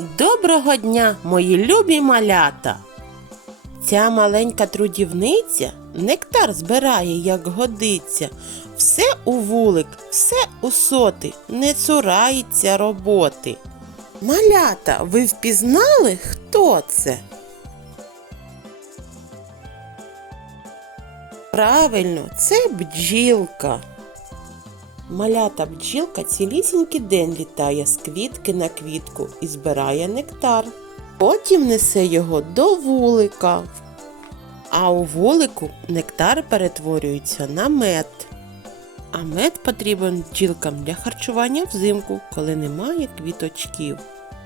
Доброго дня, мої любі малята! Ця маленька трудівниця нектар збирає, як годиться. Все у вулик, все у соти, не цурається роботи. Малята, ви впізнали, хто це? Правильно, це бджілка. Малята бджілка цілісінький день літає з квітки на квітку і збирає нектар. Потім несе його до вулика. А у вулику нектар перетворюється на мед. А мед потрібен бджілкам для харчування взимку, коли немає квіточків.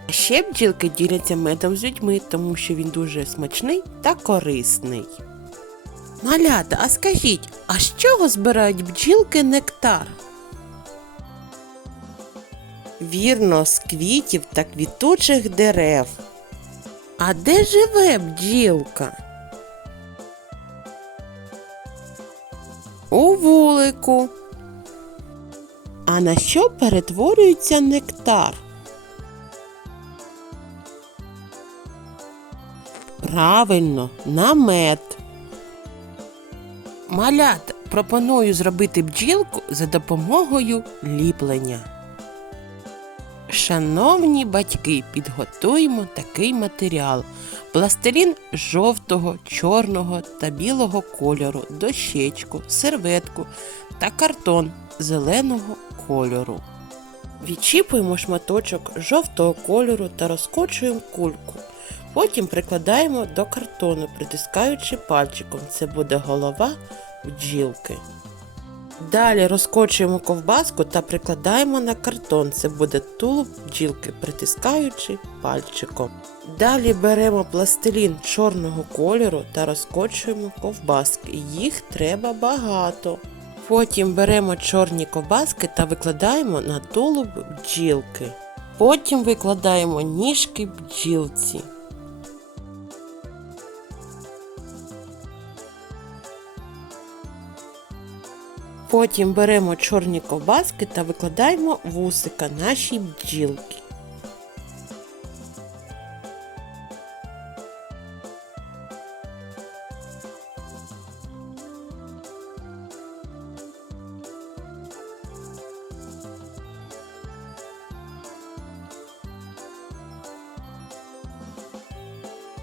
А ще бджілки діляться медом з людьми, тому що він дуже смачний та корисний. Малята, а скажіть, а з чого збирають бджілки нектар? Вірно, з квітів та квітучих дерев. А де живе бджілка? У вулику. А на що перетворюється нектар? Правильно, на мед. Малят, пропоную зробити бджілку за допомогою ліплення. Шановні батьки, підготуємо такий матеріал. Пластилін жовтого, чорного та білого кольору, дощечку, серветку та картон зеленого кольору. Відчіпуємо шматочок жовтого кольору та розкочуємо кульку. Потім прикладаємо до картону, притискаючи пальчиком. Це буде голова бджілки. Далі розкочуємо ковбаску та прикладаємо на картон. Це буде тулуб бджілки, притискаючи пальчиком. Далі беремо пластилін чорного кольору та розкочуємо ковбаски. Їх треба багато. Потім беремо чорні ковбаски та викладаємо на тулуб бджілки. Потім викладаємо ніжки бджілці. Потім беремо чорні ковбаски та викладаємо вусика нашій бджілки.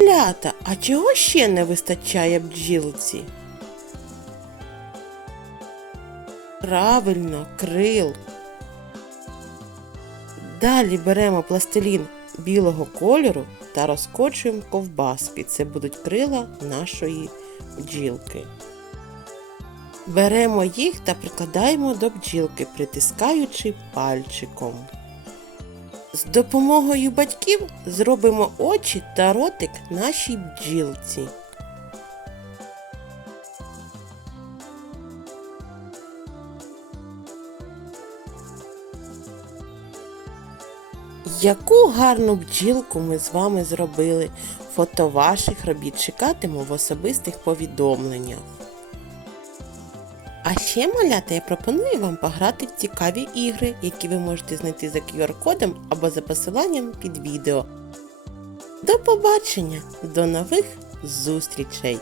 Лята, а чого ще не вистачає бджілці? Правильно, крил. Далі беремо пластилін білого кольору та розкочуємо ковбаски. Це будуть крила нашої бджілки. Беремо їх та прикладаємо до бджілки, притискаючи пальчиком. З допомогою батьків зробимо очі та ротик нашій бджілці. Яку гарну бджілку ми з вами зробили. Фото ваших робіт чекатиму в особистих повідомленнях. А ще, малята, я пропоную вам пограти в цікаві ігри, які ви можете знайти за QR-кодом або за посиланням під відео. До побачення! До нових зустрічей!